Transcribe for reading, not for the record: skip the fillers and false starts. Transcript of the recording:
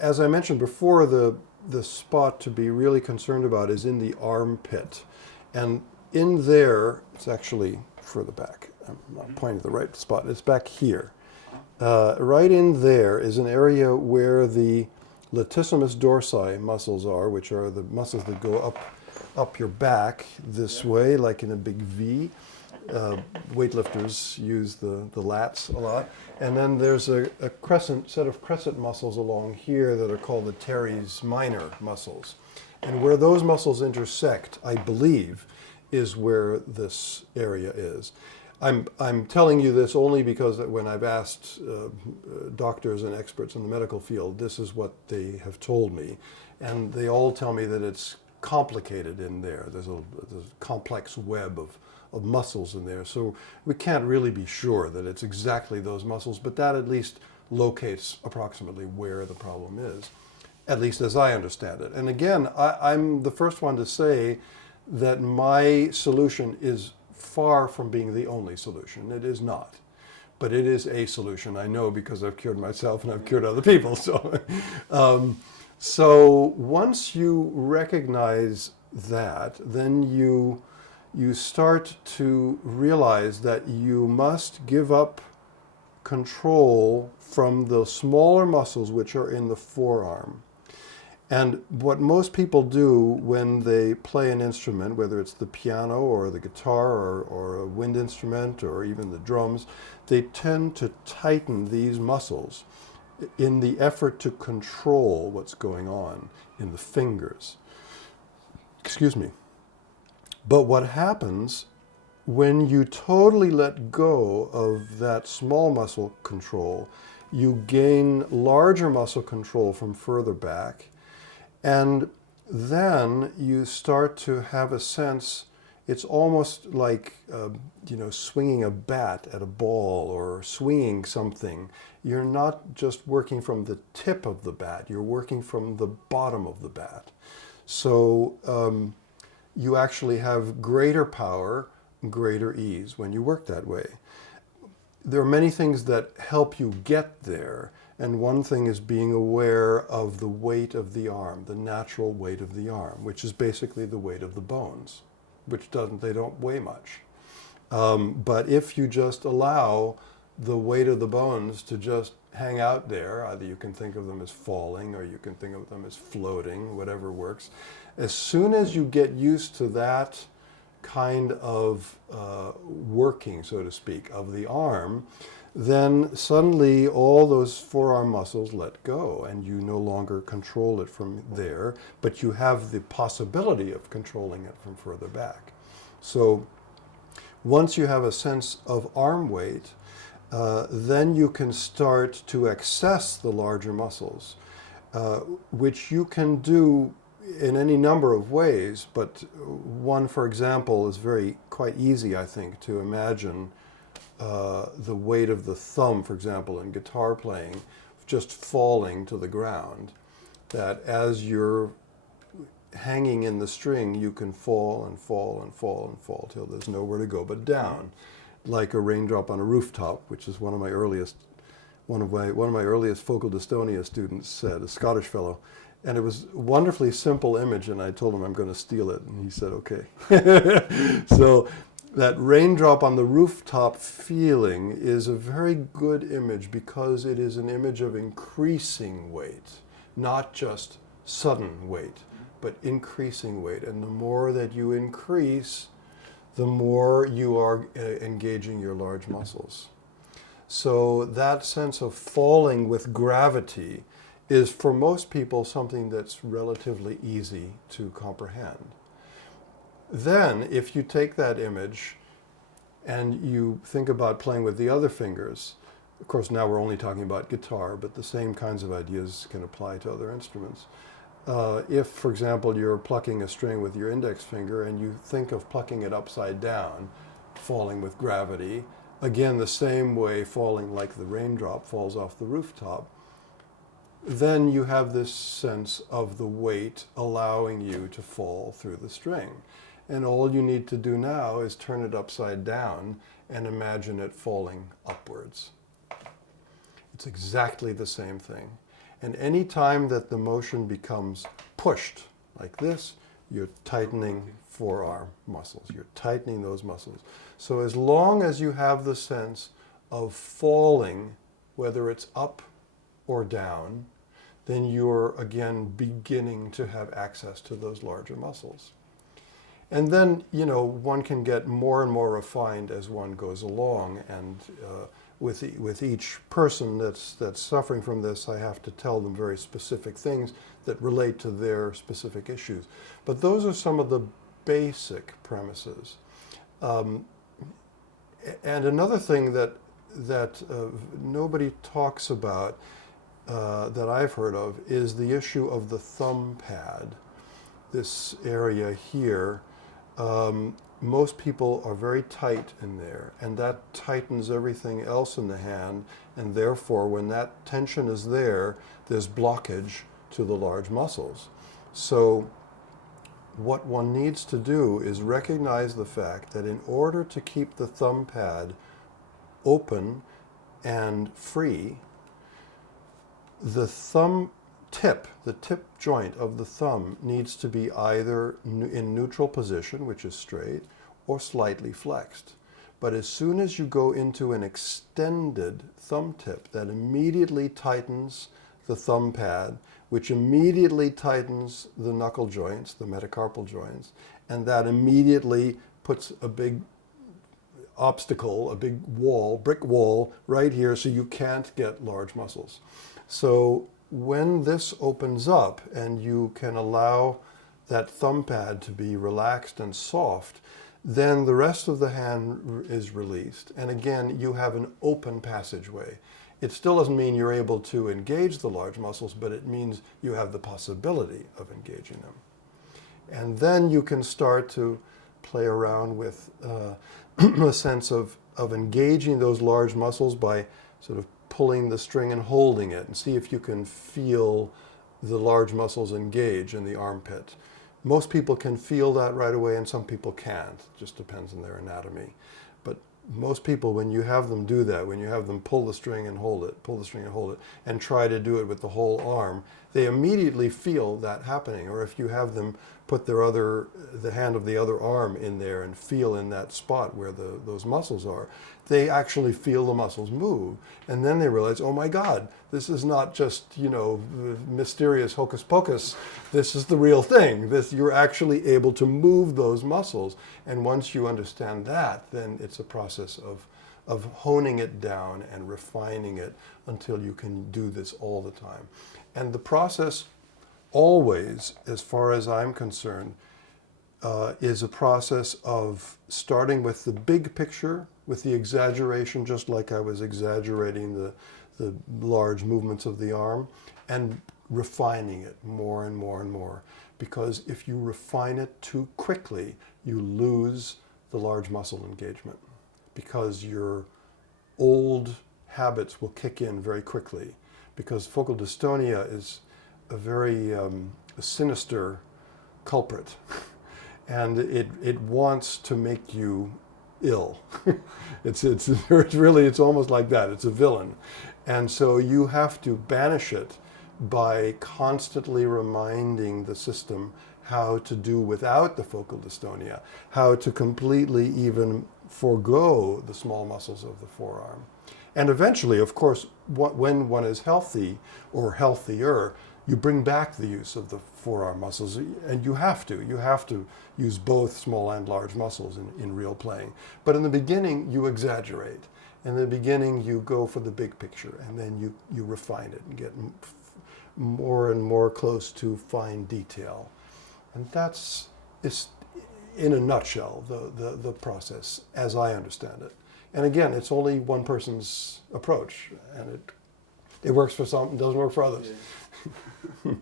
as I mentioned before, the spot to be really concerned about is in the armpit. And in there, it's actually further back. I'm not pointing to the right spot. It's back here. Right in there is an area where the latissimus dorsi muscles are, which are the muscles that go up your back this way, like in a big V. Weightlifters use the lats a lot. And then there's a set of crescent muscles along here that are called the teres minor muscles. And where those muscles intersect, I believe, is where this area is. I'm telling you this only because when I've asked doctors and experts in the medical field, this is what they have told me. And they all tell me that it's complicated in there. There's a complex web of muscles in there. So we can't really be sure that it's exactly those muscles, but that at least locates approximately where the problem is, at least as I understand it. And again, I'm the first one to say that my solution is far from being the only solution. It is not. But it is a solution. I know because I've cured myself and I've cured other people. So, so once you recognize that, then you start to realize that you must give up control from the smaller muscles which are in the forearm. And what most people do when they play an instrument, whether it's the piano or the guitar or a wind instrument or even the drums, they tend to tighten these muscles in the effort to control what's going on in the fingers. Excuse me. But what happens when you totally let go of that small muscle control, you gain larger muscle control from further back, and then you start to have a sense, it's almost like swinging a bat at a ball or swinging something. You're not just working from the tip of the bat, you're working from the bottom of the bat. So you actually have greater power, greater ease when you work that way. There are many things that help you get there, and one thing is being aware of the weight of the arm, the natural weight of the arm, which is basically the weight of the bones, which they don't weigh much. But if you just allow the weight of the bones to just hang out there, either you can think of them as falling or you can think of them as floating, whatever works. As soon as you get used to that kind of working, so to speak, of the arm, then suddenly all those forearm muscles let go and you no longer control it from there, but you have the possibility of controlling it from further back. So once you have a sense of arm weight, then you can start to access the larger muscles, which you can do in any number of ways, but one, for example, is quite easy, I think, to imagine the weight of the thumb, for example, in guitar playing, just falling to the ground, that as you're hanging in the string, you can fall and fall and fall and fall till there's nowhere to go but down, like a raindrop on a rooftop, which is one of my earliest focal dystonia students said, a Scottish fellow. And it was a wonderfully simple image, and I told him I'm going to steal it, and he said, okay. So that raindrop on the rooftop feeling is a very good image because it is an image of increasing weight, not just sudden weight, but increasing weight. And the more that you increase, the more you are engaging your large muscles. So that sense of falling with gravity is for most people something that's relatively easy to comprehend. Then, if you take that image and you think about playing with the other fingers, of course now we're only talking about guitar, but the same kinds of ideas can apply to other instruments. If, for example, you're plucking a string with your index finger and you think of plucking it upside down, falling with gravity, again the same way falling like the raindrop falls off the rooftop, then you have this sense of the weight allowing you to fall through the string. And all you need to do now is turn it upside down and imagine it falling upwards. It's exactly the same thing. And any time that the motion becomes pushed like this, you're tightening forearm muscles. You're tightening those muscles. So as long as you have the sense of falling, whether it's up or down, then you're again beginning to have access to those larger muscles. And then, one can get more and more refined as one goes along. And with each person that's suffering from this, I have to tell them very specific things that relate to their specific issues. But those are some of the basic premises. And another thing that nobody talks about, that I've heard of, is the issue of the thumb pad. This area here, most people are very tight in there, and that tightens everything else in the hand, and therefore when that tension is there, there's blockage to the large muscles. So what one needs to do is recognize the fact that in order to keep the thumb pad open and free, the thumb tip, the tip joint of the thumb needs to be either in neutral position, which is straight, or slightly flexed. But as soon as you go into an extended thumb tip, that immediately tightens the thumb pad, which immediately tightens the knuckle joints, the metacarpal joints, and that immediately puts a big obstacle, a big wall, brick wall, right here, so you can't get large muscles. So when this opens up and you can allow that thumb pad to be relaxed and soft, then the rest of the hand is released. And again, you have an open passageway. It still doesn't mean you're able to engage the large muscles, but it means you have the possibility of engaging them. And then you can start to play around with a sense of engaging those large muscles by sort of pulling the string and holding it, and see if you can feel the large muscles engage in the armpit. Most people can feel that right away, and some people can't. It just depends on their anatomy. But most people, when you have them do that, when you have them pull the string and hold it, pull the string and hold it, and try to do it with the whole arm, they immediately feel that happening. Or if you have them put the hand of the other arm in there and feel in that spot where those muscles are, they actually feel the muscles move. And then they realize, oh my God, this is not just, mysterious hocus pocus. This is the real thing. You're actually able to move those muscles. And once you understand that, then it's a process of honing it down and refining it until you can do this all the time. And the process always, as far as I'm concerned, is a process of starting with the big picture, with the exaggeration, just like I was exaggerating the large movements of the arm, and refining it more and more and more. Because if you refine it too quickly, you lose the large muscle engagement, because your old habits will kick in very quickly. Because focal dystonia is a very sinister culprit, and it wants to make you ill. It's almost like that. It's a villain. And so you have to banish it by constantly reminding the system how to do without the focal dystonia, how to completely even forego the small muscles of the forearm. And eventually, of course, when one is healthy or healthier, you bring back the use of the forearm muscles, and you have to use both small and large muscles in real playing. But in the beginning, you exaggerate. In the beginning, you go for the big picture, and then you refine it and get more and more close to fine detail. And that's, in a nutshell, the process, as I understand it. And again, it's only one person's approach, and it works for some, it doesn't work for others. Yeah.